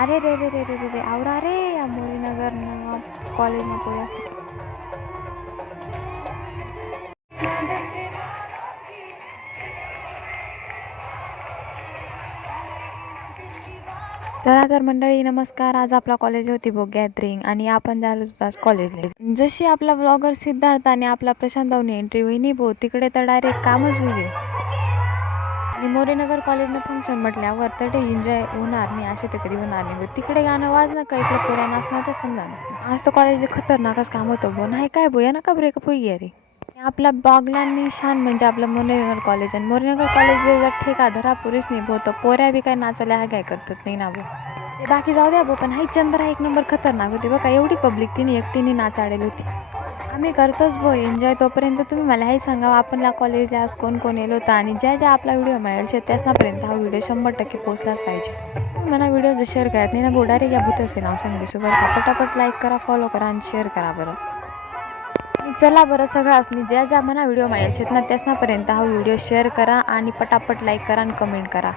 अरे रे रे रे रे रे रे आवरा रे या मोरीनगर कॉलेज ना पोरी असते. चला तर मंडळी नमस्कार. आज आपला कॉलेज होती बघ गॅदरिंग आणि आपण झालो आज कॉलेजला. जशी आपला ब्लॉगर सिद्धार्थ आणि आपला प्रशांत भाऊनी एंट्री होईनी बो तिकडे तर डायरेक्ट कामच होईल. आणि मोरेनगर कॉलेजनं फंक्शन म्हटल्यावर तर ते एन्जॉय होणार नाही असे तर कधी होणार नाही. तिकडे गाणं वाजणं का इकडे पोरा नाचणं तर समजा. आज तर कॉलेज खतरनाकच काम होतं बो नाही काय बो या नका ब्रेकअप होई अरे. आपला बागलांनी शान म्हणजे आपलं मोरेनगर कॉलेज आणि मोरेनगर कॉलेज जर ठेका धरा पुरीच नाही बो तर पोऱ्या बी काय नाचायला ह्या काय करतात नाही ना बो. ते बाकी जाऊ द्या बो पण हाई चंद्रा एक नंबर खतरनाक होती बघा. एवढी पब्लिक तिने एकटीने नाचाडेल होती. आम्ही करतोच बो एन्जॉय. तोपर्यंत तुम्ही मला हे सांगा आपल्या कॉलेजला आज कोण कोण येलो होता आणि ज्या ज्या आपला व्हिडिओ मिळेल त्याचनापर्यंत हा व्हिडिओ 100% पोचलाच पाहिजे. मला व्हिडिओ जर शेअर करत नाही ना बो डायरेक्ट या भूत असे नाव सांगते सोबत पटापट लाईक करा फॉलो करा आणि शेअर करा बरं. चला बरं सगळं असणे ज्या ज्या मला व्हिडिओ मिळेल ना त्याचनापर्यंत हा व्हिडिओ शेअर करा आणि पटापट लाईक करा आणि कमेंट करा.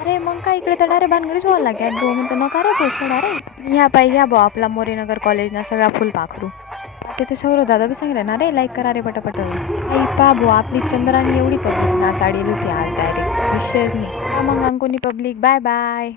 अरे मग काय इकडे तर डायरेक्ट भानगडीच व्हायला लागल्या बो म्हणतो नका रे पोचणार अरे. ह्या पाहिजे ह्या बो आपला मोरेनगर कॉलेजना सगळा फुल पाखरू. तिथे सौरव दादा बी सांगितलं ना रे लाईक करा रे पटापट. आई पा बो आपली चंद्राने एवढी पब्लिक ना साडी होती आज डायरेक्ट विषयच नाही. मग अंकोनी पब्लिक बाय बाय.